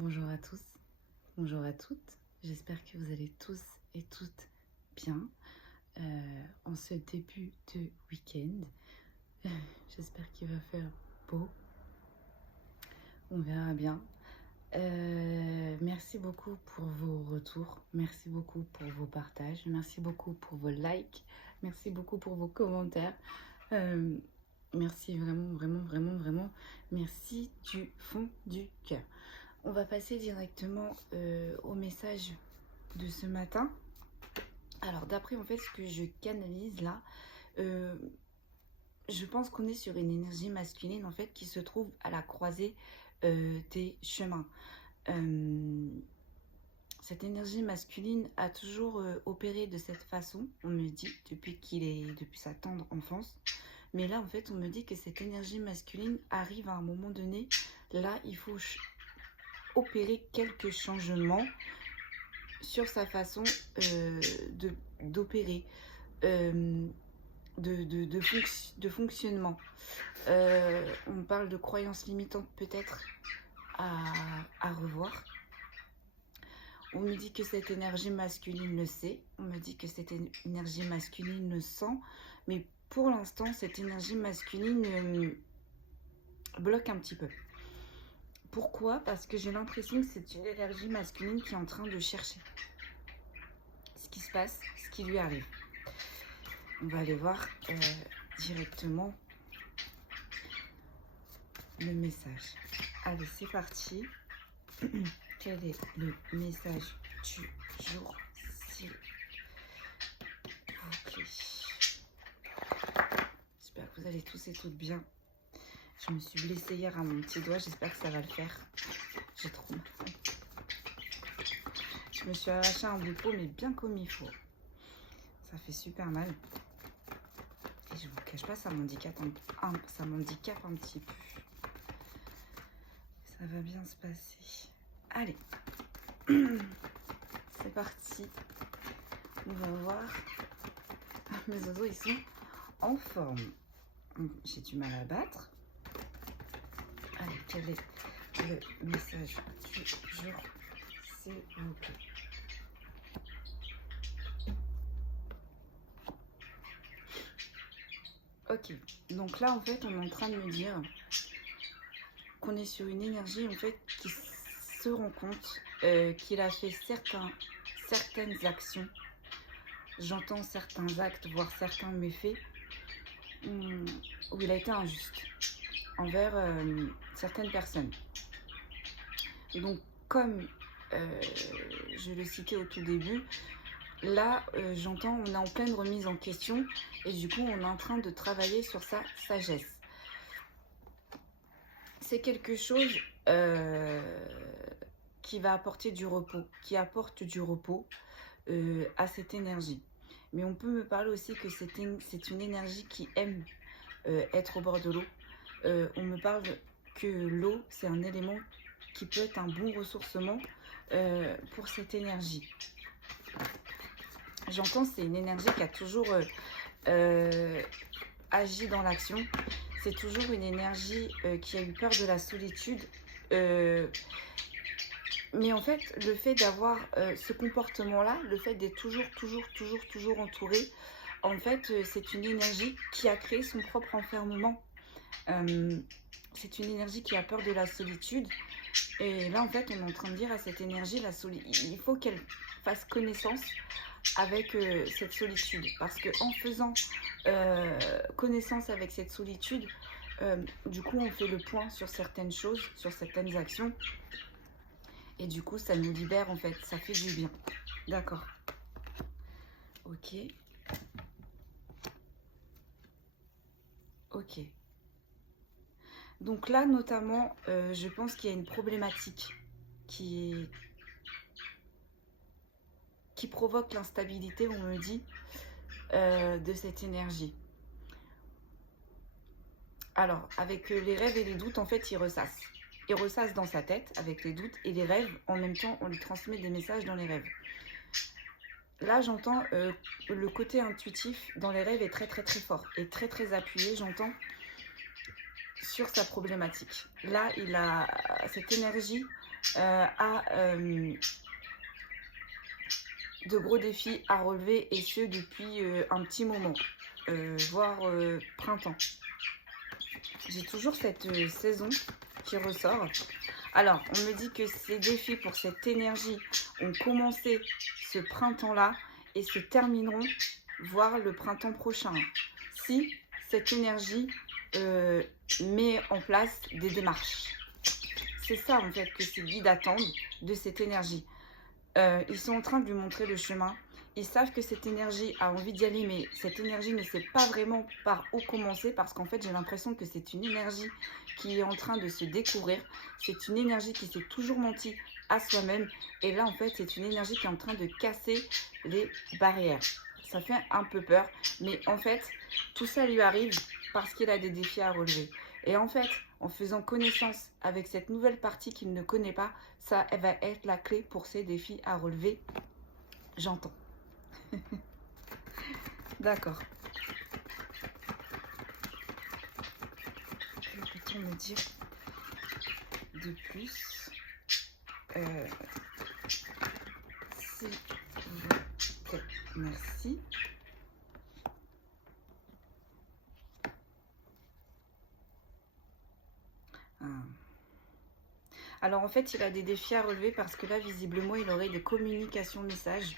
Bonjour à tous, bonjour à toutes. J'espère que vous allez tous et toutes bien en ce début de week-end. J'espère qu'il va faire beau. On verra bien. Merci beaucoup pour vos retours. Merci beaucoup pour vos partages. Merci beaucoup pour vos likes. Merci beaucoup pour vos commentaires. Merci vraiment. Merci du fond du cœur. On va passer directement au message de ce matin. Alors d'après en fait ce que je canalise là, je pense qu'on est sur une énergie masculine en fait qui se trouve à la croisée des chemins. Cette énergie masculine a toujours opéré de cette façon, on me dit, depuis sa tendre enfance. Mais là, en fait, on me dit que cette énergie masculine arrive à un moment donné. Là, il faut opérer quelques changements sur sa façon d'opérer, de fonctionnement. On parle de croyances limitantes peut-être à revoir. On me dit que cette énergie masculine le sait, on me dit que cette énergie masculine le sent, mais pour l'instant, cette énergie masculine bloque un petit peu. Pourquoi? Parce que j'ai l'impression que c'est une énergie masculine qui est en train de chercher ce qui se passe, ce qui lui arrive. On va aller voir directement le message. Allez, c'est parti. Quel est le message du jour, s'il vous plaît? J'espère que vous allez tous et toutes bien. Je me suis blessée hier à mon petit doigt, j'espère que ça va le faire. J'ai trop mal. Je me suis arraché un bout de peau, mais bien comme il faut. Ça fait super mal. Et je vous cache pas, ça m'handicape un petit peu. Ça va bien se passer. Allez, c'est parti. On va voir. Mes oiseaux, ils sont en forme. J'ai du mal à battre. Allez, quel est le message du jour, s'il vous plaît? Ok, donc là en fait on est en train de me dire qu'on est sur une énergie en fait qui se rend compte qu'il a fait certaines actions. J'entends certains actes, voire certains méfaits où il a été injuste envers certaines personnes. Et donc comme je le citais au tout début, là j'entends on est en pleine remise en question et du coup on est en train de travailler sur sa sagesse. C'est quelque chose qui va apporter du repos, qui apporte du repos à cette énergie. Mais on peut me parler aussi que c'est une énergie qui aime être au bord de l'eau. On me parle que l'eau, c'est un élément qui peut être un bon ressourcement pour cette énergie. J'entends c'est une énergie qui a toujours agi dans l'action. C'est toujours une énergie qui a eu peur de la solitude. Mais en fait, le fait d'avoir ce comportement-là, le fait d'être toujours entouré, en fait, c'est une énergie qui a créé son propre enfermement. C'est une énergie qui a peur de la solitude. Et là, en fait, on est en train de dire à cette énergie, il faut qu'elle fasse connaissance avec cette solitude. Parce qu'en faisant connaissance avec cette solitude, du coup, on fait le point sur certaines choses, sur certaines actions. Et du coup, ça nous libère, en fait. Ça fait du bien. D'accord. Ok. Ok. Donc là, notamment, je pense qu'il y a une problématique qui provoque l'instabilité, on me dit, de cette énergie. Alors, avec les rêves et les doutes, en fait, il ressasse. Il ressasse dans sa tête avec les doutes et les rêves. En même temps, on lui transmet des messages dans les rêves. Là, j'entends le côté intuitif dans les rêves est très fort et très appuyé, j'entends, sur sa problématique. Là, il a cette énergie a de gros défis à relever et ce depuis un petit moment, voire printemps. J'ai toujours cette saison qui ressort. Alors, on me dit que ces défis pour cette énergie ont commencé ce printemps-là et se termineront, voire le printemps prochain. Si cette énergie met en place des démarches. C'est ça en fait que ces guides attendent de cette énergie. Ils sont en train de lui montrer le chemin. Ils savent que cette énergie a envie d'y aller, mais cette énergie ne sait pas vraiment par où commencer parce qu'en fait, j'ai l'impression que c'est une énergie qui est en train de se découvrir. C'est une énergie qui s'est toujours menti à soi-même. Et là, en fait, c'est une énergie qui est en train de casser les barrières. Ça fait un peu peur, mais en fait, tout ça lui arrive parce qu'il a des défis à relever. Et en fait, en faisant connaissance avec cette nouvelle partie qu'il ne connaît pas, ça va être la clé pour ces défis à relever. J'entends. D'accord. Que peut-on me dire de plus s'il vous plaît. Merci. Alors en fait, il a des défis à relever parce que là, visiblement, il aurait des communications messages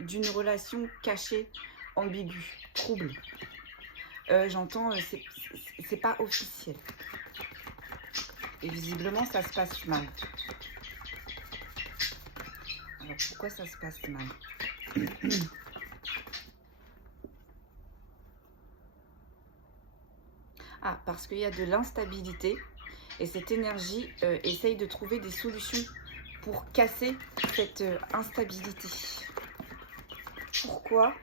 d'une relation cachée, ambiguë, trouble. J'entends, c'est pas officiel. Et visiblement, ça se passe mal. Alors pourquoi ça se passe mal? Ah, parce qu'il y a de l'instabilité et cette énergie essaye de trouver des solutions pour casser cette instabilité. Pourquoi?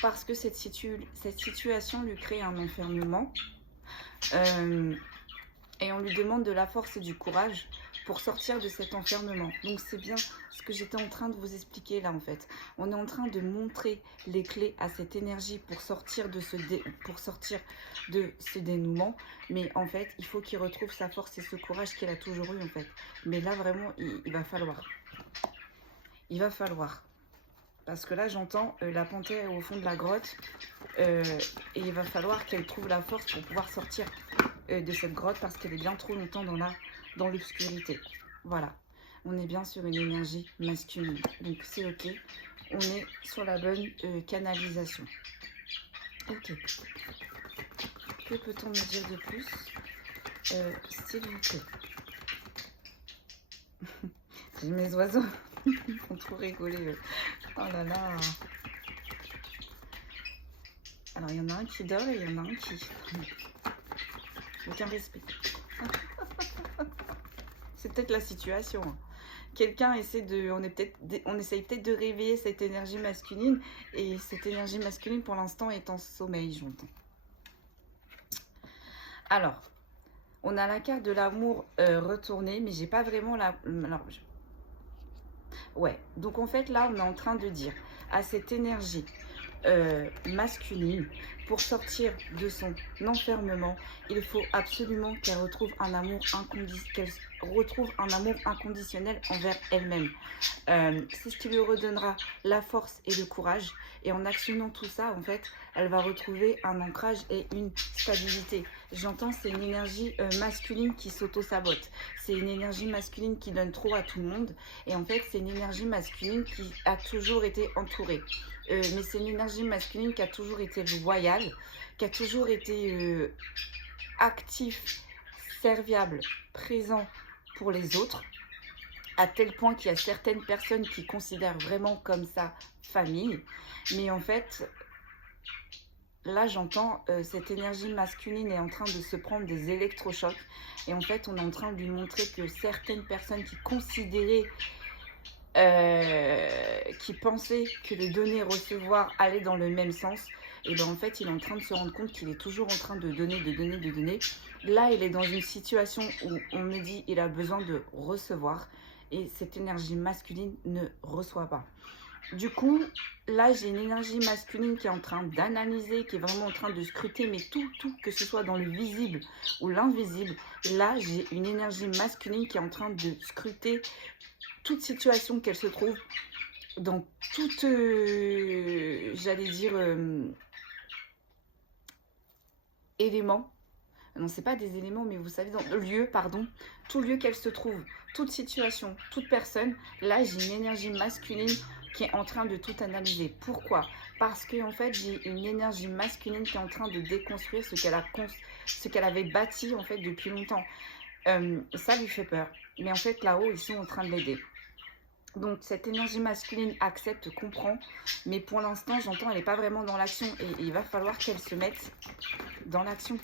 Parce que cette situation lui crée un enfermement et on lui demande de la force et du courage pour sortir de cet enfermement. Donc c'est bien ce que j'étais en train de vous expliquer là en fait. On est en train de montrer les clés à cette énergie pour sortir de ce dénouement. Mais en fait, il faut qu'il retrouve sa force et ce courage qu'il a toujours eu en fait. Mais là vraiment, il va falloir. Il va falloir. Parce que là, j'entends la panthère au fond de la grotte. Et il va falloir qu'elle trouve la force pour pouvoir sortir de cette grotte parce qu'elle est bien trop longtemps dans l'obscurité. Voilà. On est bien sur une énergie masculine. Donc, c'est OK. On est sur la bonne canalisation. OK. Que peut-on me dire de plus s'il vous plaît? J'ai mes oiseaux. Ils font trop rigoler. Oh là là. Alors, il y en a un qui dort et il y en a un qui... Aucun respect. C'est peut-être la situation. Quelqu'un essaie de... On essaye peut-être de réveiller cette énergie masculine. Et cette énergie masculine, pour l'instant, est en sommeil, j'entends. Alors, on a la carte de l'amour retournée, mais j'ai pas vraiment la... Alors, ouais, donc en fait, là, on est en train de dire à cette énergie masculine, pour sortir de son enfermement, il faut absolument qu'elle retrouve un amour inconditionnel envers elle-même. C'est ce qui lui redonnera la force et le courage. Et en actionnant tout ça, en fait, elle va retrouver un ancrage et une stabilité. J'entends, c'est une énergie masculine qui s'auto-sabote. C'est une énergie masculine qui donne trop à tout le monde. Et en fait, c'est une énergie masculine qui a toujours été entourée. Mais c'est une énergie masculine qui a toujours été loyale, qui a toujours été actif, serviable, présent pour les autres, à tel point qu'il y a certaines personnes qui considèrent vraiment comme sa famille. Mais en fait, là j'entends cette énergie masculine est en train de se prendre des électrochocs. Et en fait, on est en train de lui montrer que certaines personnes qui considéraient qui pensait que le donner-recevoir allait dans le même sens, et bien en fait il est en train de se rendre compte qu'il est toujours en train de donner, de donner, de donner. Là il est dans une situation où on me dit il a besoin de recevoir, et cette énergie masculine ne reçoit pas. Du coup, là, j'ai une énergie masculine qui est en train d'analyser, qui est vraiment en train de scruter, mais tout, que ce soit dans le visible ou l'invisible. Là, j'ai une énergie masculine qui est en train de scruter toute situation qu'elle se trouve, dans toute, j'allais dire, élément. Non, c'est pas des éléments, mais vous savez, dans le lieu, pardon, tout lieu qu'elle se trouve, toute situation, toute personne. Là, j'ai une énergie masculine qui est en train de tout analyser. Pourquoi? Parce que en fait, j'ai une énergie masculine qui est en train de déconstruire ce qu'elle avait bâti en fait depuis longtemps. Ça lui fait peur. Mais en fait, là-haut, ils sont en train de l'aider. Donc cette énergie masculine accepte, comprend, mais pour l'instant, j'entends, elle n'est pas vraiment dans l'action et il va falloir qu'elle se mette dans l'action.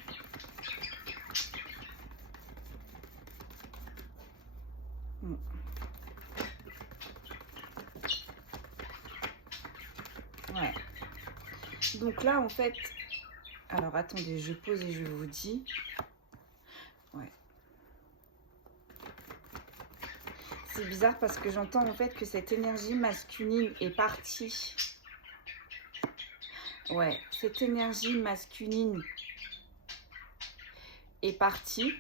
Ouais. Donc là, en fait, alors attendez, je pose et je vous dis. Ouais. C'est bizarre parce que j'entends en fait que cette énergie masculine est partie. Ouais, cette énergie masculine est partie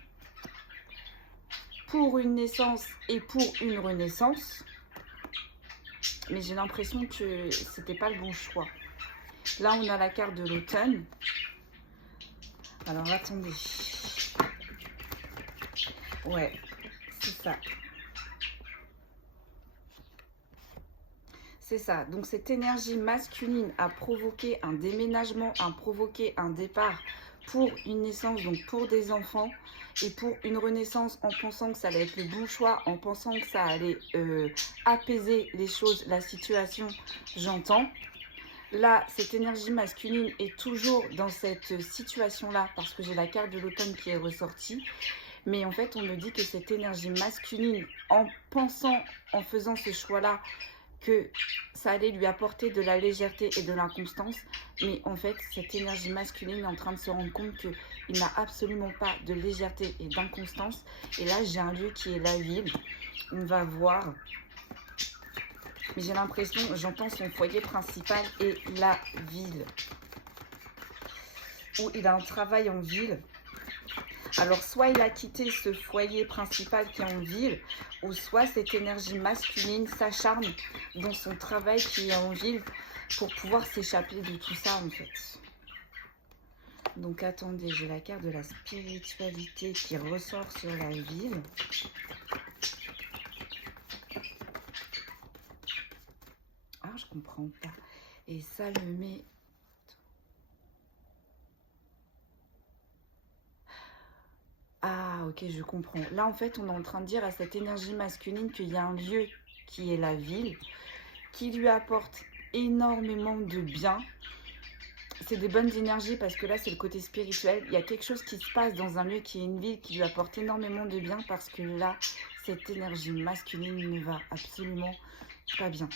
pour une naissance et pour une renaissance. Mais j'ai l'impression que c'était pas le bon choix. Là, on a la carte de l'automne. Alors, attendez. Ouais, c'est ça. C'est ça. Donc, cette énergie masculine a provoqué un déménagement, a provoqué un départ pour une naissance, donc pour des enfants, et pour une renaissance en pensant que ça allait être le bon choix, en pensant que ça allait apaiser les choses, la situation, j'entends. Là, cette énergie masculine est toujours dans cette situation-là, parce que j'ai la carte de l'automne qui est ressortie. Mais en fait, on me dit que cette énergie masculine, en pensant, en faisant ce choix-là, que ça allait lui apporter de la légèreté et de l'inconstance. Mais en fait, cette énergie masculine est en train de se rendre compte qu'il n'a absolument pas de légèreté et d'inconstance. Et là, j'ai un lieu qui est la ville. On va voir. Mais j'ai l'impression, j'entends son foyer principal et la ville. Où il a un travail en ville. Alors, soit il a quitté ce foyer principal qui est en ville, ou soit cette énergie masculine s'acharne dans son travail qui est en ville pour pouvoir s'échapper de tout ça, en fait. Donc, attendez, j'ai la carte de la spiritualité qui ressort sur la ville. Ah, je comprends pas. Et ça le met... Ah, ok, je comprends. Là, en fait, on est en train de dire à cette énergie masculine qu'il y a un lieu qui est la ville, qui lui apporte énormément de bien. C'est des bonnes énergies parce que là, c'est le côté spirituel. Il y a quelque chose qui se passe dans un lieu qui est une ville qui lui apporte énormément de bien parce que là, cette énergie masculine ne va absolument pas bien.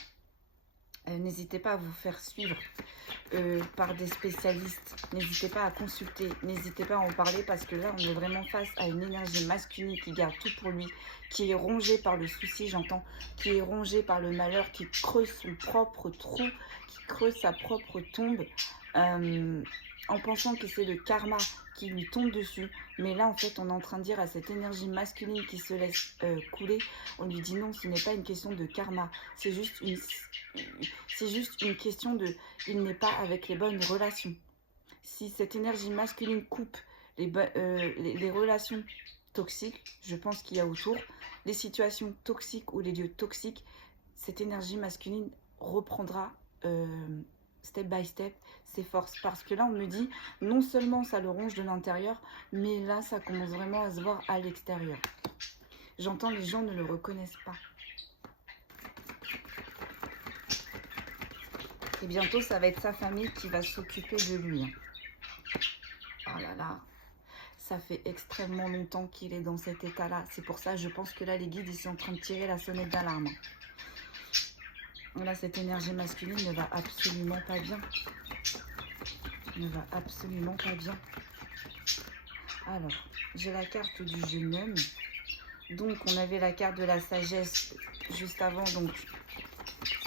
N'hésitez pas à vous faire suivre par des spécialistes. N'hésitez pas à consulter. N'hésitez pas à en parler parce que là, on est vraiment face à une énergie masculine qui garde tout pour lui, qui est rongée par le souci, j'entends, qui est rongée par le malheur, qui creuse son propre trou, qui creuse sa propre tombe, en pensant que c'est le karma qui lui tombe dessus. Mais là, en fait, on est en train de dire à cette énergie masculine qui se laisse couler, on lui dit non, ce n'est pas une question de karma, c'est juste une question de il n'est pas avec les bonnes relations. Si cette énergie masculine coupe les relations toxiques, je pense qu'il y a autour, les situations toxiques ou les lieux toxiques, cette énergie masculine reprendra step by step ses forces. Parce que là, on me dit, non seulement ça le ronge de l'intérieur, mais là, ça commence vraiment à se voir à l'extérieur. J'entends les gens ne le reconnaissent pas. Et bientôt, ça va être sa famille qui va s'occuper de lui. Oh là là, ça fait extrêmement longtemps qu'il est dans cet état-là. C'est pour ça, je pense que là, les guides, ils sont en train de tirer la sonnette d'alarme. Là, cette énergie masculine ne va absolument pas bien. Ne va absolument pas bien. Alors, j'ai la carte du jeune homme. Donc, on avait la carte de la sagesse juste avant. Donc,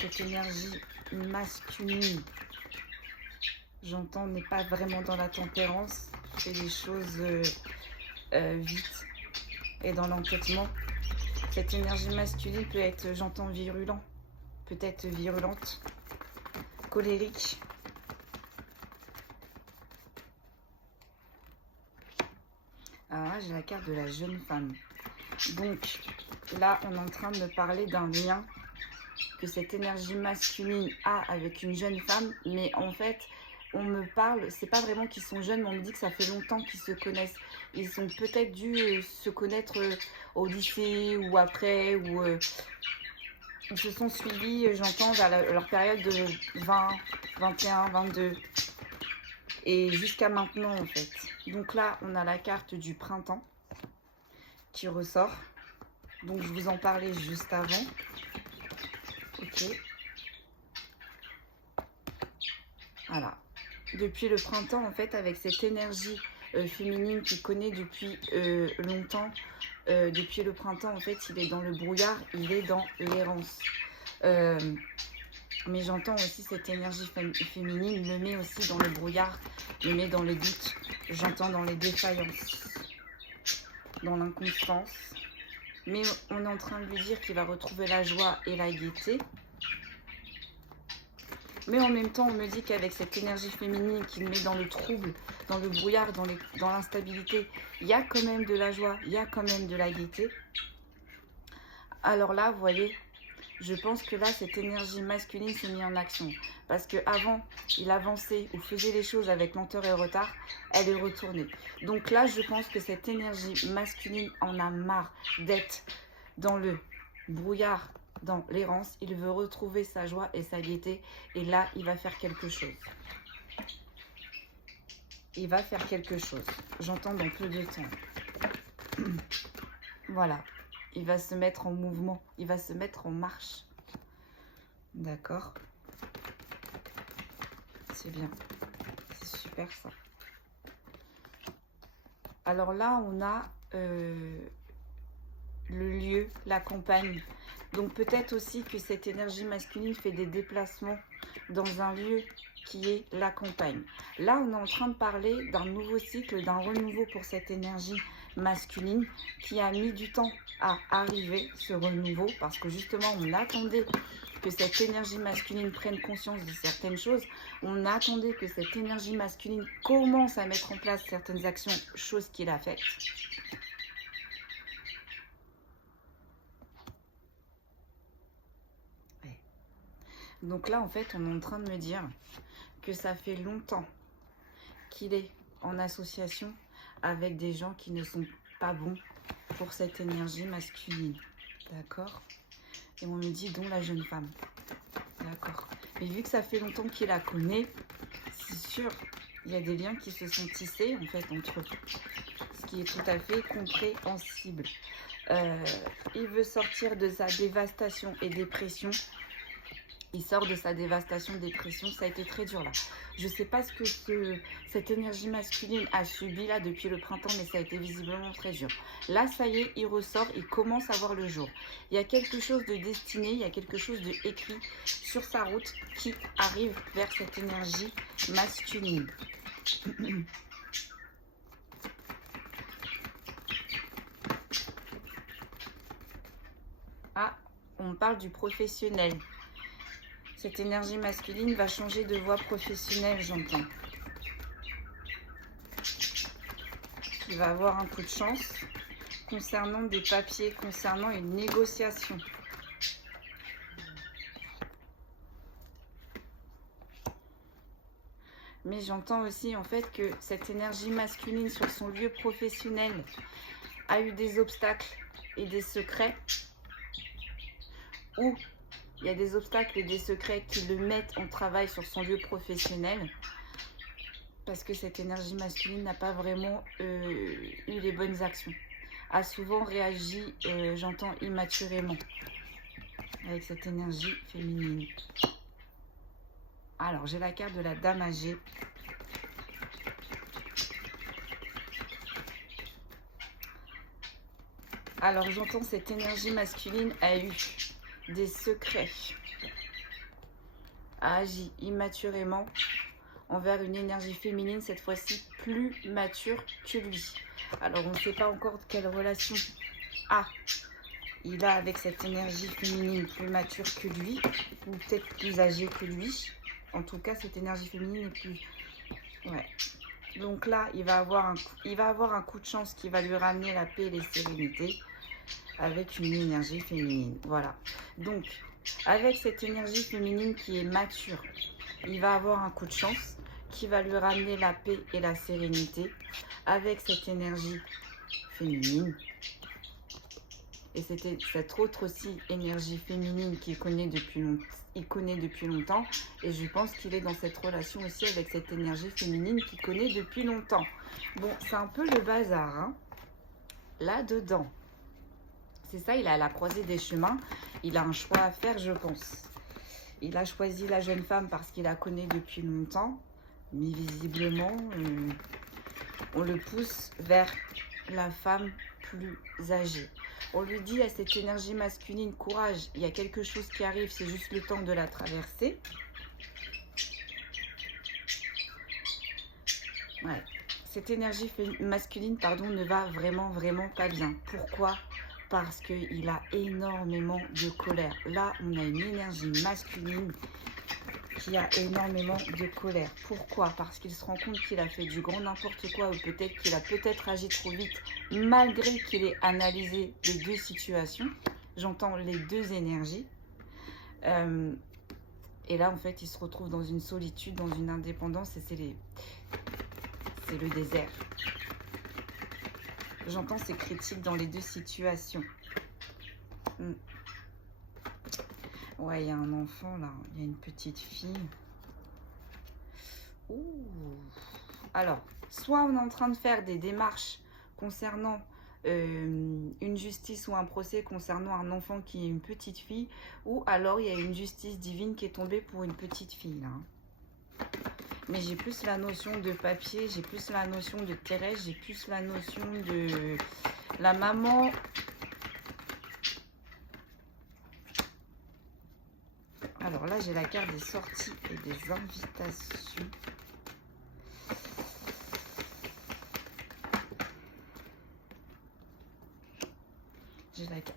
cette énergie masculine, j'entends, n'est pas vraiment dans la tempérance, fait des choses vite et dans l'entêtement. Cette énergie masculine peut être, j'entends, virulent, peut-être virulente, colérique. Alors là, j'ai la carte de la jeune femme. Donc là, on est en train de me parler d'un lien que cette énergie masculine a avec une jeune femme, mais en fait, on me parle, c'est pas vraiment qu'ils sont jeunes, mais on me dit que ça fait longtemps qu'ils se connaissent. Ils ont peut-être dû se connaître au lycée ou après, ou ils se sont suivis, j'entends, vers leur période de 20, 21, 22, et jusqu'à maintenant en fait. Donc là, on a la carte du printemps qui ressort. Donc je vous en parlais juste avant. Ok. Voilà. Depuis le printemps, en fait, avec cette énergie féminine qu'il connaît depuis longtemps, depuis le printemps, en fait, il est dans le brouillard, il est dans l'errance. Mais j'entends aussi cette énergie féminine, le met aussi dans le brouillard, le met dans les doutes, j'entends dans les défaillances, dans l'inconstance. Mais on est en train de lui dire qu'il va retrouver la joie et la gaieté. Mais en même temps, on me dit qu'avec cette énergie féminine qu'il met dans le trouble, dans le brouillard, dans l'instabilité, il y a quand même de la joie, il y a quand même de la gaieté. Alors là, vous voyez, je pense que là, cette énergie masculine s'est mise en action. Parce qu'avant, il avançait ou faisait les choses avec lenteur et retard, elle est retournée. Donc là, je pense que cette énergie masculine en a marre d'être dans le brouillard, dans l'errance. Il veut retrouver sa joie et sa gaieté. Et là, il va faire quelque chose. Il va faire quelque chose. J'entends dans peu de temps. Voilà. Il va se mettre en mouvement. Il va se mettre en marche. D'accord. C'est bien. C'est super ça. Alors là, on a le lieu, la campagne. Donc peut-être aussi que cette énergie masculine fait des déplacements dans un lieu qui est la campagne. Là, on est en train de parler d'un nouveau cycle, d'un renouveau pour cette énergie masculine qui a mis du temps à arriver, ce renouveau, parce que justement, on attendait que cette énergie masculine prenne conscience de certaines choses. On attendait que cette énergie masculine commence à mettre en place certaines actions, chose qu'il a faites. Donc là, en fait, on est en train de me dire que ça fait longtemps qu'il est en association avec des gens qui ne sont pas bons pour cette énergie masculine. D'accord? Et on me dit, dont la jeune femme. D'accord? Mais vu que ça fait longtemps qu'il la connaît, c'est sûr, il y a des liens qui se sont tissés, en fait, entre eux. Ce qui est tout à fait compréhensible. Il veut sortir de sa dévastation et dépression. Il sort de sa dévastation, dépression. Ça a été très dur là. Je ne sais pas ce que cette énergie masculine a subi là depuis le printemps, mais ça a été visiblement très dur. Là, ça y est, il ressort, il commence à voir le jour. Il y a quelque chose de destiné, il y a quelque chose de écrit sur sa route qui arrive vers cette énergie masculine. Ah, on parle du professionnel. Cette énergie masculine va changer de voie professionnelle, j'entends. Il va avoir un coup de chance concernant des papiers, concernant une négociation. Mais j'entends aussi en fait que cette énergie masculine sur son lieu professionnel a eu des obstacles et des secrets, ou il y a des obstacles et des secrets qui le mettent en travail sur son lieu professionnel, parce que cette énergie masculine n'a pas vraiment eu les bonnes actions, a souvent réagi, j'entends, immaturément avec cette énergie féminine. Alors, j'ai la carte de la dame âgée. Alors, j'entends cette énergie masculine a eu des secrets a agi immaturement envers une énergie féminine, cette fois-ci plus mature que lui. Alors, on ne sait pas encore quelle relation il a avec cette énergie féminine plus mature que lui, ou peut-être plus âgée que lui. En tout cas, cette énergie féminine est plus... Ouais. Donc là, il va avoir un coup de chance qui va lui ramener la paix et la sérénité avec une énergie féminine. Voilà. Donc, avec cette énergie féminine qui est mature, il va avoir un coup de chance qui va lui ramener la paix et la sérénité avec cette énergie féminine. Et c'était cette autre aussi énergie féminine qu'il connaît depuis longtemps. Et je pense qu'il est dans cette relation aussi avec cette énergie féminine qu'il connaît depuis longtemps. Bon, c'est un peu le bazar, hein, là-dedans. C'est ça, il est à la croisée des chemins. Il a un choix à faire, je pense. Il a choisi la jeune femme parce qu'il la connaît depuis longtemps. Mais visiblement, on le pousse vers la femme plus âgée. On lui dit à cette énergie masculine, courage, il y a quelque chose qui arrive, c'est juste le temps de la traverser. Ouais. Cette énergie masculine, ne va vraiment pas bien. Pourquoi? Parce qu'il a énormément de colère. Là, on a une énergie masculine qui a énormément de colère. Pourquoi? Parce qu'il se rend compte qu'il a fait du grand n'importe quoi, ou peut-être qu'il a agi trop vite, malgré qu'il ait analysé les deux situations. J'entends les deux énergies. Et là, en fait, il se retrouve dans une solitude, dans une indépendance, et c'est le désert. J'entends ces critiques dans les deux situations. Ouais, il y a un enfant là, il y a une petite fille. Ouh. Alors, soit on est en train de faire des démarches concernant une justice ou un procès concernant un enfant qui est une petite fille, ou alors il y a une justice divine qui est tombée pour une petite fille là. Mais j'ai plus la notion de papier, j'ai plus la notion de Thérèse, j'ai plus la notion de la maman. Alors là, j'ai la carte des sorties et des invitations.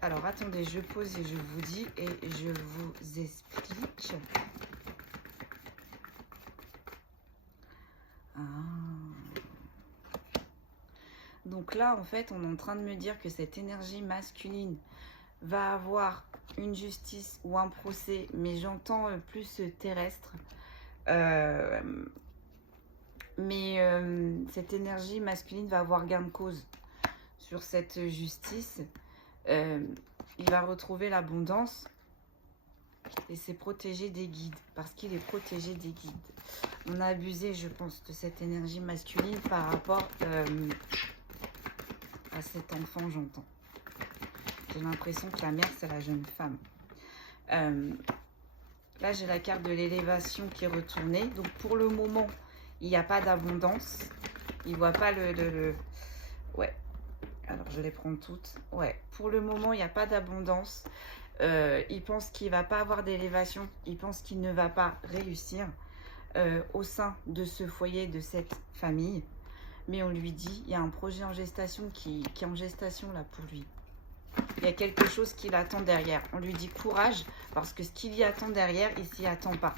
Alors attendez, je pose et je vous dis et je vous explique. Donc là, en fait, on est en train de me dire que cette énergie masculine va avoir une justice ou un procès, mais j'entends plus terrestre. Cette énergie masculine va avoir gain de cause sur cette justice. Il va retrouver l'abondance et c'est protégé des guides, parce qu'il est protégé des guides. On a abusé, je pense, de cette énergie masculine par rapport à cet enfant, j'entends. J'ai l'impression que la mère, c'est la jeune femme. Là, j'ai la carte de l'élévation qui est retournée. Donc, pour le moment, il n'y a pas d'abondance. Il ne voit pas Ouais. Alors, je les prends toutes. Ouais. Pour le moment, il n'y a pas d'abondance. Il pense qu'il ne va pas avoir d'élévation. Il pense qu'il ne va pas réussir au sein de ce foyer, de cette famille. Mais on lui dit, il y a un projet en gestation qui est en gestation là pour lui. Il y a quelque chose qui l'attend derrière. On lui dit courage, parce que ce qu'il y attend derrière, il s'y attend pas.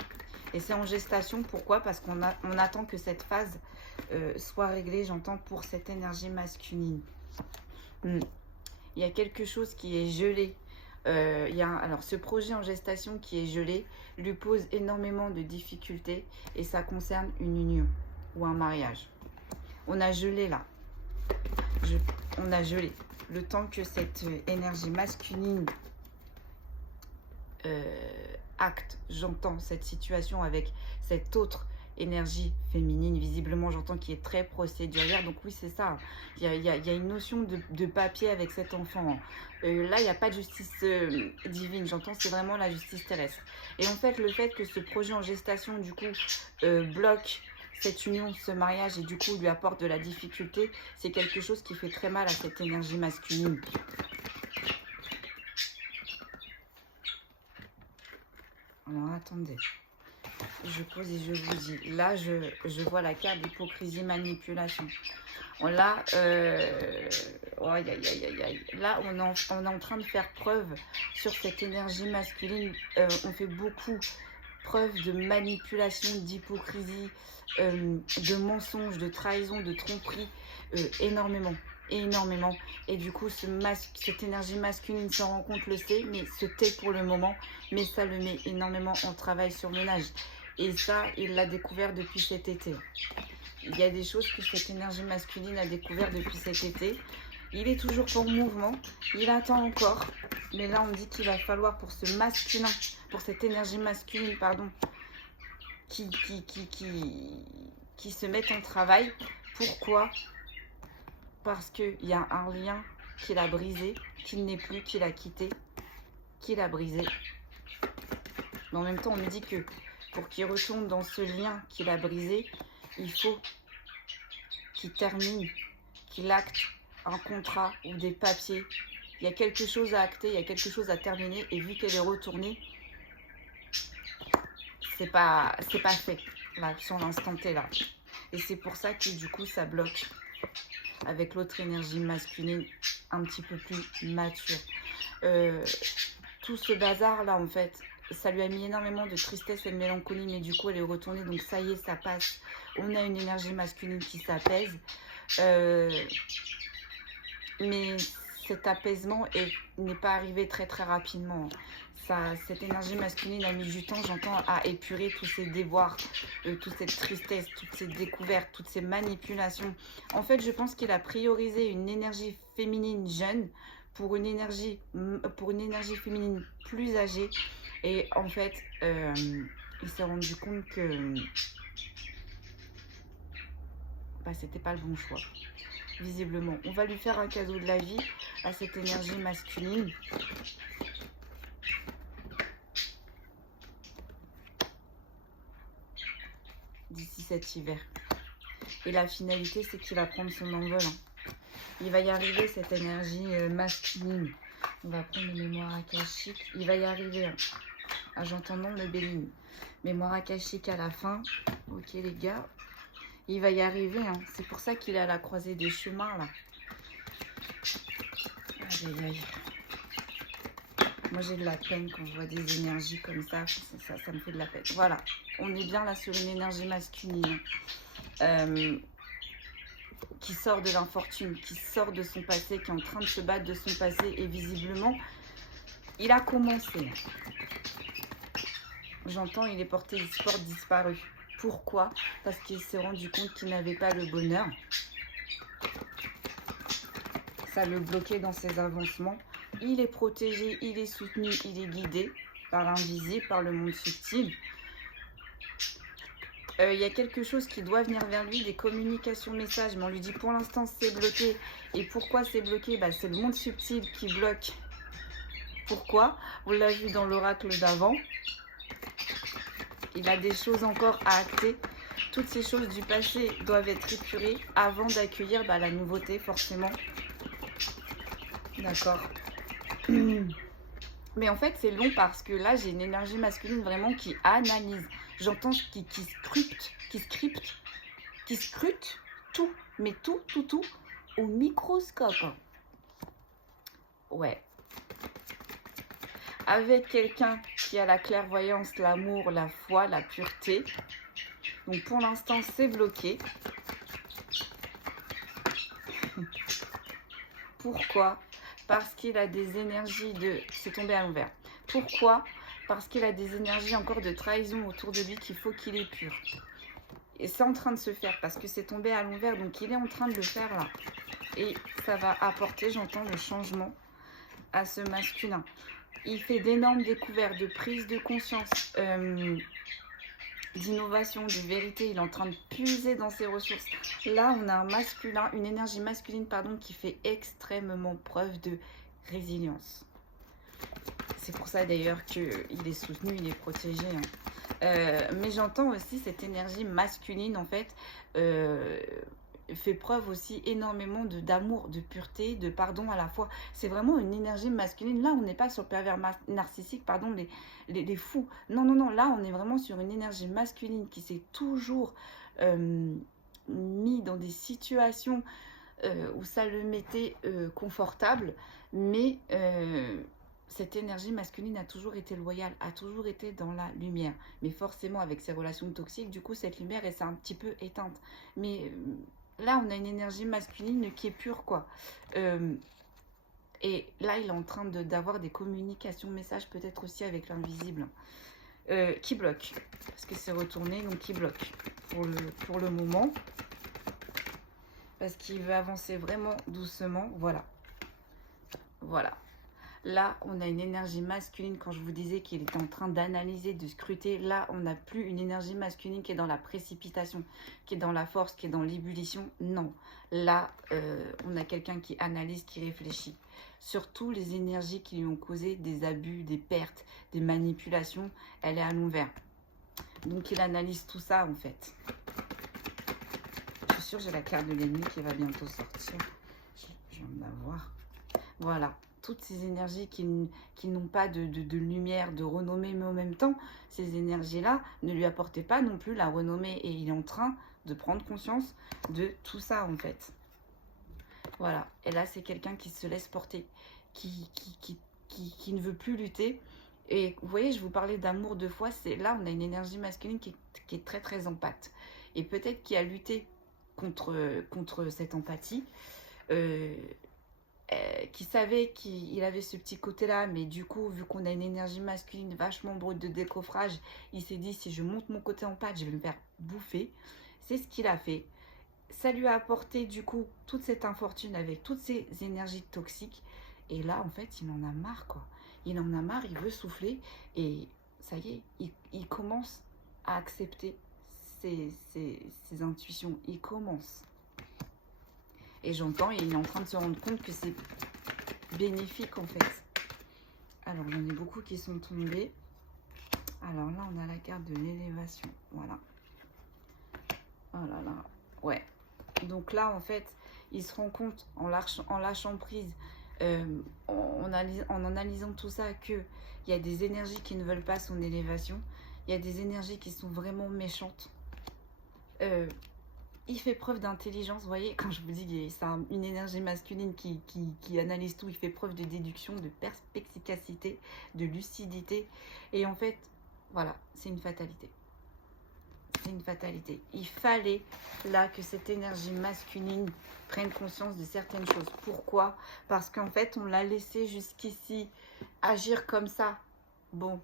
Et c'est en gestation, pourquoi? Parce qu'on attend que cette phase soit réglée, j'entends, pour cette énergie masculine. Il y a quelque chose qui est gelé. Alors, ce projet en gestation qui est gelé lui pose énormément de difficultés et ça concerne une union ou un mariage. On a gelé là. On a gelé. Le temps que cette énergie masculine acte, j'entends cette situation avec cette autre énergie féminine, visiblement j'entends qui est très procédurière. Donc oui, c'est ça, il y a une notion de papier avec cet enfant. Là, il n'y a pas de justice divine, j'entends, c'est vraiment la justice terrestre. Et en fait, le fait que ce projet en gestation, du coup, bloque cette union, ce mariage, et du coup lui apporte de la difficulté, c'est quelque chose qui fait très mal à cette énergie masculine. Alors attendez, je pose et je vous dis. Là, je vois la carte d'hypocrisie, manipulation. Là, aïe, aïe, aïe, aïe, aïe. Là, on est en train de faire preuve sur cette énergie masculine. On fait beaucoup preuve de manipulation, d'hypocrisie, de mensonges, de trahison, de tromperie, énormément. Énormément. Et du coup, cette énergie masculine s'en rend compte, le sait, mais se tait pour le moment. Mais ça le met énormément en travail sur ménage. Et ça, il l'a découvert depuis cet été. Il y a des choses que cette énergie masculine a découvert depuis cet été. Il est toujours en mouvement. Il attend encore. Mais là, on me dit qu'il va falloir pour ce masculin, pour cette énergie masculine, pardon, qui se mette en travail. Pourquoi ? Parce qu'il y a un lien qu'il a brisé, qu'il n'est plus, qu'il a quitté, qu'il a brisé. Mais en même temps, on me dit que pour qu'il retourne dans ce lien qu'il a brisé, il faut qu'il termine, qu'il acte un contrat ou des papiers. Il y a quelque chose à acter, il y a quelque chose à terminer. Et vu qu'elle est retournée, c'est pas fait, là, sur l'instant T là. Et c'est pour ça que du coup, ça bloque. Avec l'autre énergie masculine un petit peu plus mature. Tout ce bazar là, en fait, ça lui a mis énormément de tristesse et de mélancolie, mais du coup elle est retournée, donc ça y est, ça passe. On a une énergie masculine qui s'apaise, mais cet apaisement n'est pas arrivé très très rapidement. Cette énergie masculine a mis du temps, j'entends, à épurer tous ces déboires, toute cette tristesse, toutes ces découvertes, toutes ces manipulations. En fait, je pense qu'il a priorisé une énergie féminine jeune pour une énergie féminine plus âgée. Et en fait, il s'est rendu compte que c'était pas le bon choix, visiblement. On va lui faire un cadeau de la vie à cette énergie masculine. D'ici cet hiver. Et la finalité, c'est qu'il va prendre son envol. Il va y arriver, cette énergie masculine. On va prendre les mémoires akashiques. Il va y arriver. Ah, j'entends non le Béline. Mémoire akashique à la fin. Ok les gars. Il va y arriver. C'est pour ça qu'il est à la croisée des chemins là. Aïe aïe aïe. Moi j'ai de la peine quand je vois des énergies comme ça. Ça me fait de la peine. Voilà. On est bien là sur une énergie masculine qui sort de l'infortune, qui sort de son passé, qui est en train de se battre de son passé. Et visiblement, il a commencé. J'entends, il est porté, il se porte disparu. Pourquoi? Parce qu'il s'est rendu compte qu'il n'avait pas le bonheur. Ça le bloquait dans ses avancements. Il est protégé, il est soutenu, il est guidé par l'invisible, par le monde subtil. Il y a quelque chose qui doit venir vers lui, des communications messages, mais on lui dit pour l'instant c'est bloqué. Et pourquoi c'est bloqué? C'est le monde subtil qui bloque. Pourquoi? On l'a vu dans l'oracle d'avant. Il a des choses encore à acter. Toutes ces choses du passé doivent être épurées avant d'accueillir la nouveauté, forcément. D'accord. Mais en fait, c'est long parce que là, j'ai une énergie masculine vraiment qui analyse. J'entends qui scrute tout, mais tout au microscope. Ouais. Avec quelqu'un qui a la clairvoyance, l'amour, la foi, la pureté. Donc pour l'instant, c'est bloqué. Pourquoi? Parce qu'il a des énergies de... C'est tombé à l'envers. Pourquoi? Parce qu'il a des énergies encore de trahison autour de lui qu'il faut qu'il épure. Et c'est en train de se faire parce que c'est tombé à l'envers. Donc il est en train de le faire là. Et ça va apporter, j'entends, le changement à ce masculin. Il fait d'énormes découvertes, de prise de conscience, d'innovation, de vérité. Il est en train de puiser dans ses ressources. Là, on a un masculin, une énergie masculine, qui fait extrêmement preuve de résilience. C'est pour ça d'ailleurs qu'il est soutenu, il est protégé. Mais j'entends aussi cette énergie masculine, en fait. fait preuve aussi énormément d'amour, de pureté, de pardon à la fois. C'est vraiment une énergie masculine. Là, on n'est pas sur le pervers narcissique, pardon, les fous. Non, non, non, là, on est vraiment sur une énergie masculine qui s'est toujours mis dans des situations où ça le mettait confortable, mais cette énergie masculine a toujours été loyale, a toujours été dans la lumière. Mais forcément, avec ces relations toxiques, du coup, cette lumière, elle s'est un petit peu éteinte. Mais là, on a une énergie masculine qui est pure, quoi. Et là, il est en train d'avoir des communications, messages, peut-être aussi avec l'invisible, qui bloque. Parce que c'est retourné, donc qui bloque pour le moment. Parce qu'il veut avancer vraiment doucement. Voilà. Voilà. Là, on a une énergie masculine. Quand je vous disais qu'il était en train d'analyser, de scruter, là, on n'a plus une énergie masculine qui est dans la précipitation, qui est dans la force, qui est dans l'ébullition. Non. Là, on a quelqu'un qui analyse, qui réfléchit. Surtout les énergies qui lui ont causé des abus, des pertes, des manipulations. Elle est à l'envers. Donc, il analyse tout ça, en fait. Je suis sûre que j'ai la carte de l'ennemi qui va bientôt sortir. Je viens de la voir. Voilà. Toutes ces énergies qui n'ont pas de lumière, de renommée, mais en même temps, ces énergies-là ne lui apportaient pas non plus la renommée. Et il est en train de prendre conscience de tout ça, en fait. Voilà. Et là, c'est quelqu'un qui se laisse porter, qui ne veut plus lutter. Et vous voyez, je vous parlais d'amour de foi. Là, on a une énergie masculine qui est très, très empathe. Et peut-être qui a lutté contre cette empathie. Qui savait qu'il avait ce petit côté-là, mais du coup, vu qu'on a une énergie masculine vachement brute de décoffrage, il s'est dit, si je monte mon côté empathe, je vais me faire bouffer. C'est ce qu'il a fait. Ça lui a apporté, du coup, toute cette infortune avec toutes ces énergies toxiques. Et là, en fait, il en a marre, quoi. Il en a marre, il veut souffler. Et ça y est, il commence à accepter ses intuitions. Il commence. Et j'entends, il est en train de se rendre compte que c'est bénéfique en fait. Alors, j'en ai beaucoup qui sont tombés. Alors là, on a la carte de l'élévation. Voilà. Oh là là. Ouais. Donc là, en fait, il se rend compte en lâchant prise, en analysant tout ça, qu'il y a des énergies qui ne veulent pas son élévation. Il y a des énergies qui sont vraiment méchantes. Il fait preuve d'intelligence, vous voyez, quand je vous dis que c'est une énergie masculine qui analyse tout, il fait preuve de déduction, de perspicacité, de lucidité. Et en fait, voilà, c'est une fatalité. C'est une fatalité. Il fallait là que cette énergie masculine prenne conscience de certaines choses. Pourquoi? Parce qu'en fait, on l'a laissé jusqu'ici agir comme ça. Bon,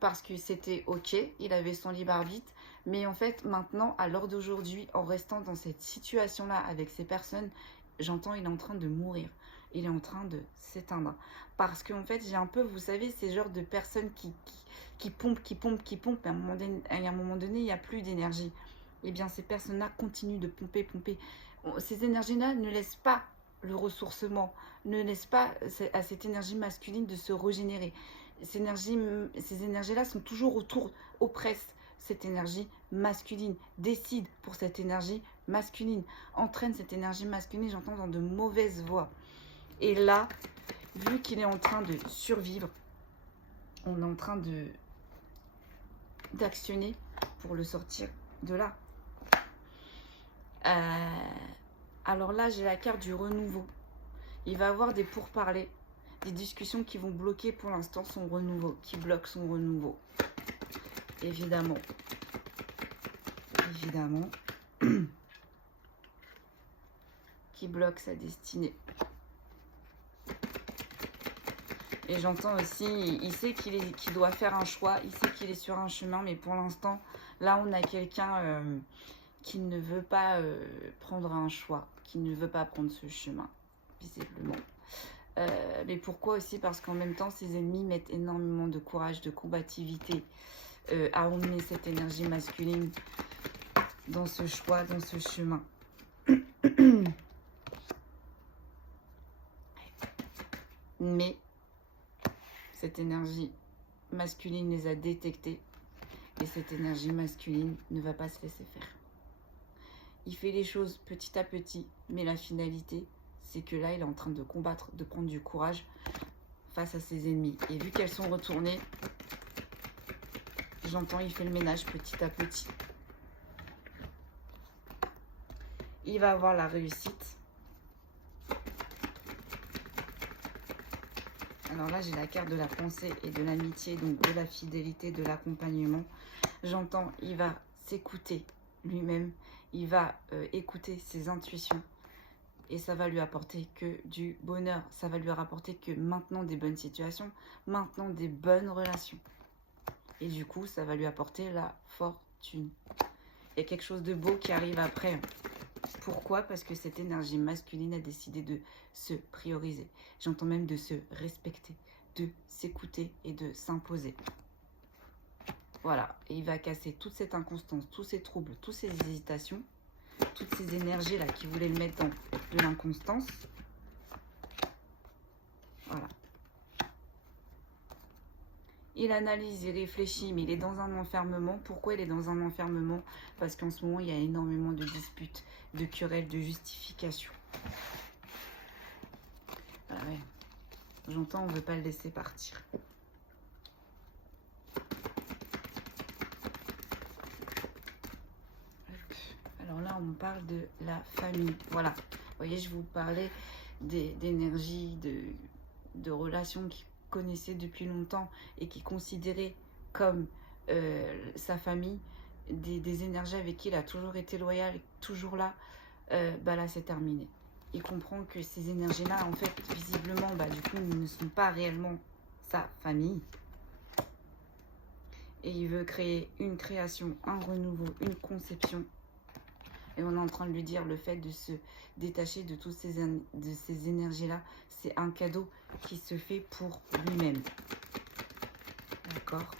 parce que c'était ok, il avait son libre arbitre. Mais en fait, maintenant, à l'heure d'aujourd'hui, en restant dans cette situation-là avec ces personnes, j'entends il est en train de mourir. Il est en train de s'éteindre. Parce qu'en fait, j'ai un peu, vous savez, ces genres de personnes qui pompent, et à un moment donné, il n'y a plus d'énergie. Eh bien, ces personnes-là continuent de pomper. Ces énergies-là ne laissent pas le ressourcement, ne laissent pas à cette énergie masculine de se régénérer. Ces énergies-là sont toujours oppressent cette énergie masculine, décide pour cette énergie masculine, entraîne cette énergie masculine, j'entends dans de mauvaises voies. Et là, vu qu'il est en train de survivre, on est en train d'actionner pour le sortir de là. Alors là, j'ai la carte du renouveau. Il va avoir des pourparlers, des discussions qui vont bloquer pour l'instant son renouveau, qui bloquent son renouveau. Évidemment. Qui bloque sa destinée. Et j'entends aussi, il sait qu'il doit faire un choix, il sait qu'il est sur un chemin, mais pour l'instant, là on a quelqu'un qui ne veut pas prendre un choix, qui ne veut pas prendre ce chemin, visiblement. Mais pourquoi aussi? Parce qu'en même temps, ses ennemis mettent énormément de courage, de combativité à emmener cette énergie masculine dans ce choix, dans ce chemin. Mais cette énergie masculine les a détectés et cette énergie masculine ne va pas se laisser faire. Il fait les choses petit à petit, mais la finalité, c'est que là, il est en train de combattre, de prendre du courage face à ses ennemis. Et vu qu'elles sont retournées, j'entends, il fait le ménage petit à petit. Il va avoir la réussite. Alors là, j'ai la carte de la pensée et de l'amitié, donc de la fidélité, de l'accompagnement. J'entends, il va s'écouter lui-même. Il va écouter ses intuitions. Et ça va lui apporter que du bonheur. Ça va lui rapporter que maintenant des bonnes situations, maintenant des bonnes relations. Et du coup, ça va lui apporter la fortune. Il y a quelque chose de beau qui arrive après. Pourquoi? Parce que cette énergie masculine a décidé de se prioriser. J'entends même de se respecter, de s'écouter et de s'imposer. Voilà. Et il va casser toute cette inconstance, tous ces troubles, toutes ces hésitations, toutes ces énergies-là qui voulaient le mettre dans de l'inconstance. Voilà. Il analyse, il réfléchit, mais il est dans un enfermement. Pourquoi il est dans un enfermement? Parce qu'en ce moment, il y a énormément de disputes, de querelles, de justifications. Ah ouais. J'entends, on ne veut pas le laisser partir. Alors là, on parle de la famille. Voilà. Vous voyez, je vous parlais d'énergie, de relations qu'il connaissait depuis longtemps et qui considérait comme sa famille, des énergies avec qui il a toujours été loyal, toujours là. Bah là, c'est terminé. Il comprend que ces énergies-là, en fait, visiblement, bah, du coup, ne sont pas réellement sa famille. Et il veut créer une création, un renouveau, une conception. Et on est en train de lui dire le fait de se détacher de toutes ces énergies-là, c'est un cadeau qui se fait pour lui-même. D'accord?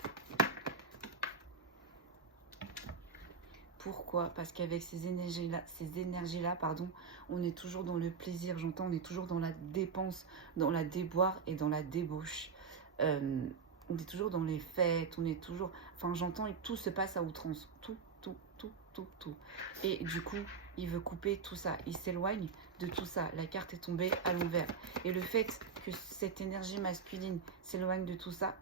Pourquoi? Parce qu'avec ces énergies-là, pardon, on est toujours dans le plaisir, j'entends, on est toujours dans la dépense, dans la déboire et dans la débauche. On est toujours dans les fêtes, on est toujours... Enfin, j'entends, tout se passe à outrance. Tout. Et du coup, il veut couper tout ça. Il s'éloigne de tout ça. La carte est tombée à l'envers. Et le fait que cette énergie masculine s'éloigne de tout ça,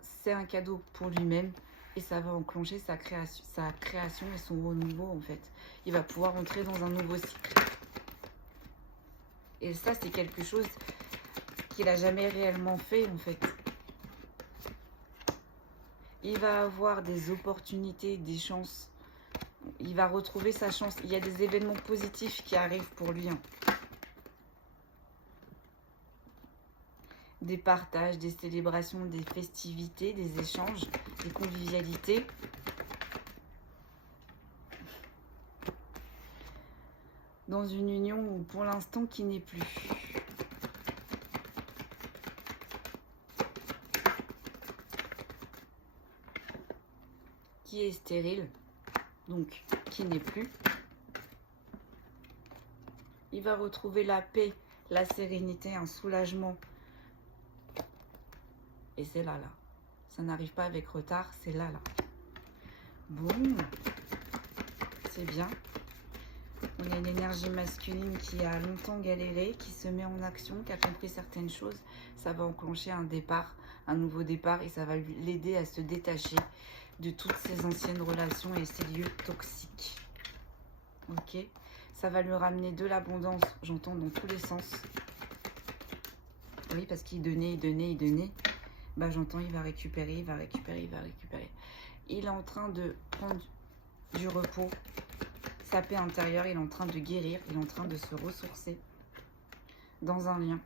c'est un cadeau pour lui-même. Et ça va enclencher sa création et son renouveau, en fait. Il va pouvoir entrer dans un nouveau cycle. Et ça, c'est quelque chose qu'il n'a jamais réellement fait, en fait. Il va avoir des opportunités, des chances. Il va retrouver sa chance. Il y a des événements positifs qui arrivent pour lui. Des partages, des célébrations, des festivités, des échanges, des convivialités. Dans une union où pour l'instant qui n'est plus. Qui est stérile, donc qui n'est plus. Il va retrouver la paix, la sérénité, un soulagement. Et c'est là. Ça n'arrive pas avec retard, c'est là. Bon, c'est bien. On a une énergie masculine qui a longtemps galéré, qui se met en action, qui a compris certaines choses. Ça va enclencher un départ, un nouveau départ, et ça va l'aider à se détacher de toutes ces anciennes relations et ces lieux toxiques. Ok? Ça va lui ramener de l'abondance, j'entends, dans tous les sens. Oui, parce qu'il donnait. Bah, j'entends, il va récupérer. Il est en train de prendre du repos, sa paix intérieure, il est en train de guérir, il est en train de se ressourcer dans un lien.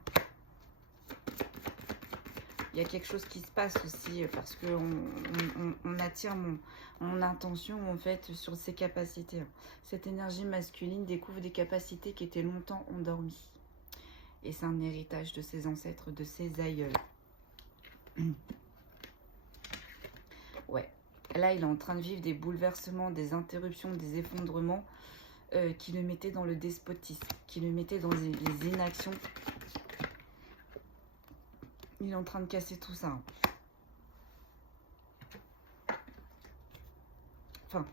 Il y a quelque chose qui se passe aussi parce qu'on attire mon attention en fait sur ses capacités. Cette énergie masculine découvre des capacités qui étaient longtemps endormies. Et c'est un héritage de ses ancêtres, de ses aïeuls. Ouais. Là, il est en train de vivre des bouleversements, des interruptions, des effondrements qui le mettaient dans le despotisme, qui le mettaient dans les inactions. Il est en train de casser tout ça. Enfin,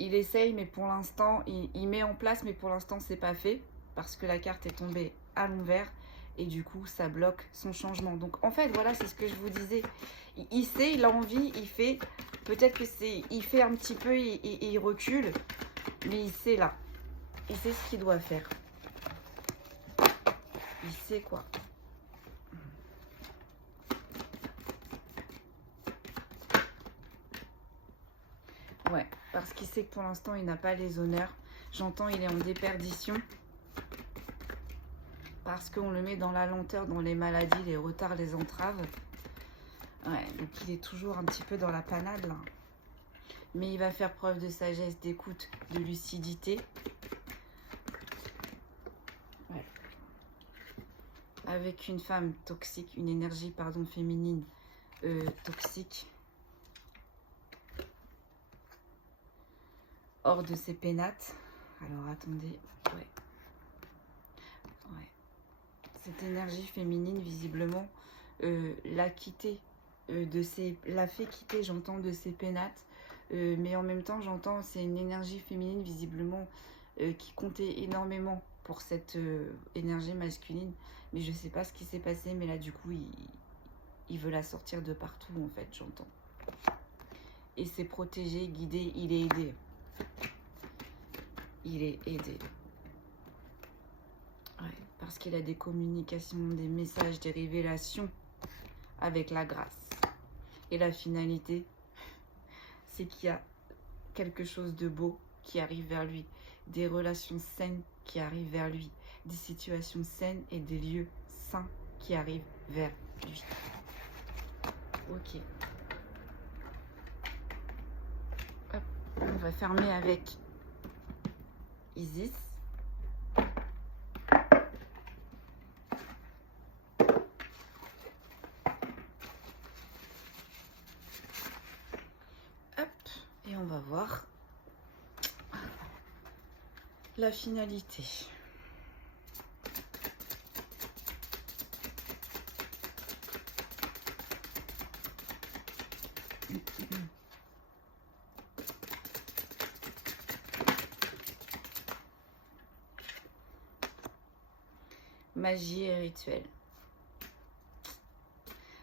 Il essaye, mais pour l'instant, il met en place, mais pour l'instant, c'est pas fait. Parce que la carte est tombée à l'envers. Et du coup, ça bloque son changement. Donc, en fait, voilà, c'est ce que je vous disais. Il sait, il a envie, il fait. Peut-être que c'est... Il fait un petit peu et il recule. Mais il sait là. Il sait ce qu'il doit faire. Il sait quoi. Ouais, parce qu'il sait que pour l'instant, il n'a pas les honneurs. J'entends, il est en déperdition. Parce qu'on le met dans la lenteur, dans les maladies, les retards, les entraves. Ouais, donc il est toujours un petit peu dans la panade, là. Mais il va faire preuve de sagesse, d'écoute, de lucidité. Ouais. Avec une femme toxique, une énergie, pardon, féminine toxique. Hors de ses pénates. Alors, attendez. Ouais. Ouais. Cette énergie féminine, visiblement, l'a quitté. L'a fait quitter, j'entends, de ses pénates. Mais en même temps, j'entends, c'est une énergie féminine, visiblement, qui comptait énormément pour cette énergie masculine. Mais je sais pas ce qui s'est passé, mais là, du coup, il veut la sortir de partout, en fait, j'entends. Et c'est protégé, guidé, il est aidé. Il est aidé. Ouais, parce qu'il a des communications, des messages, des révélations avec la grâce. Et la finalité, c'est qu'il y a quelque chose de beau qui arrive vers lui. Des relations saines qui arrivent vers lui. Des situations saines et des lieux sains qui arrivent vers lui. Ok. Hop, on va fermer avec Isis. Hop, et on va voir la finalité. Magie et rituel.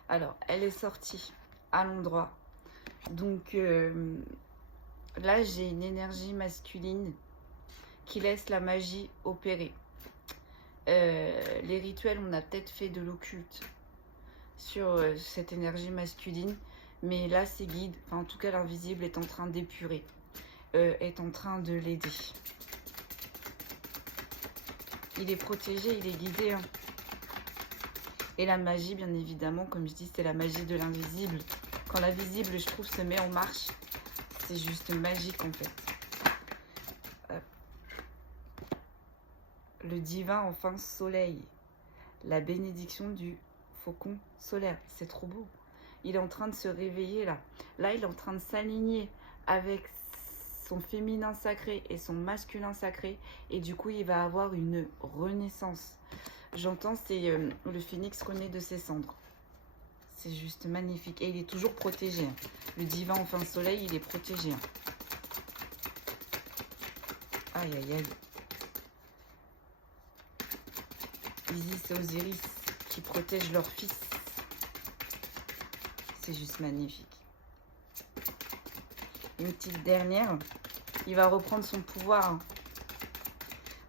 Alors, elle est sortie à l'endroit. Donc, là, j'ai une énergie masculine qui laisse la magie opérer. Les rituels, on a peut-être fait de l'occulte sur cette énergie masculine. Mais là, c'est guide. Enfin, en tout cas, l'invisible est en train d'épurer. Est en train de l'aider. Il est protégé, il est guidé. Hein. Et la magie, bien évidemment, comme je dis, c'est la magie de l'invisible. Quand l'invisible, je trouve, se met en marche, c'est juste magique, en fait. Le divin, enfin, soleil. La bénédiction du faucon solaire. C'est trop beau. Il est en train de se réveiller, là. Là, il est en train de s'aligner avec son féminin sacré et son masculin sacré. Et du coup, il va avoir une renaissance. J'entends, c'est le phénix renaît de ses cendres. C'est juste magnifique. Et il est toujours protégé. Hein. Le divin, enfin soleil, il est protégé. Hein. Aïe, aïe, aïe. Isis et Osiris qui protègent leur fils. C'est juste magnifique. Une petite dernière. Il va reprendre son pouvoir. Hein.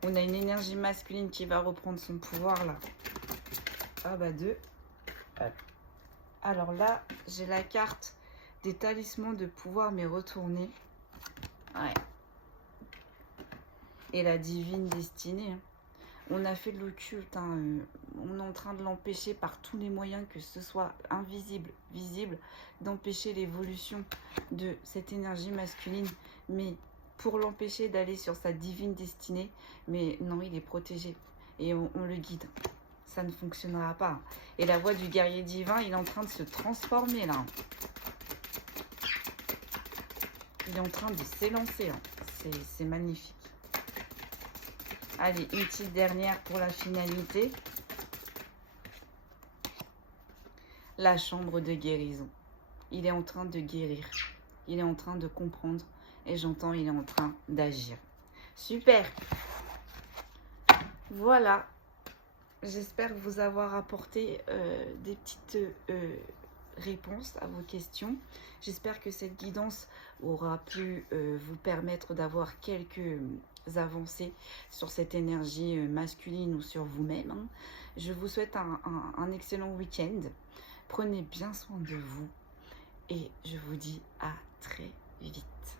On a une énergie masculine qui va reprendre son pouvoir là. Ah bah 2. Alors là, j'ai la carte des talismans de pouvoir mais retournée. Ouais. Et la divine destinée. Hein. On a fait de l'occulte. Hein. On est en train de l'empêcher par tous les moyens, que ce soit invisible, visible, d'empêcher l'évolution de cette énergie masculine. Mais pour l'empêcher d'aller sur sa divine destinée, mais non, il est protégé et on le guide. Ça ne fonctionnera pas. Et la voix du guerrier divin, il est en train de se transformer là. Il est en train de s'élancer. Hein. C'est magnifique. Allez, une petite dernière pour la finalité. La chambre de guérison. Il est en train de guérir. Il est en train de comprendre et j'entends il est en train d'agir. Super. Voilà. J'espère vous avoir apporté des petites réponses à vos questions. J'espère que cette guidance aura pu vous permettre d'avoir quelques avancées sur cette énergie masculine ou sur vous-même, hein. Je vous souhaite un excellent week-end. Prenez bien soin de vous et je vous dis à très vite.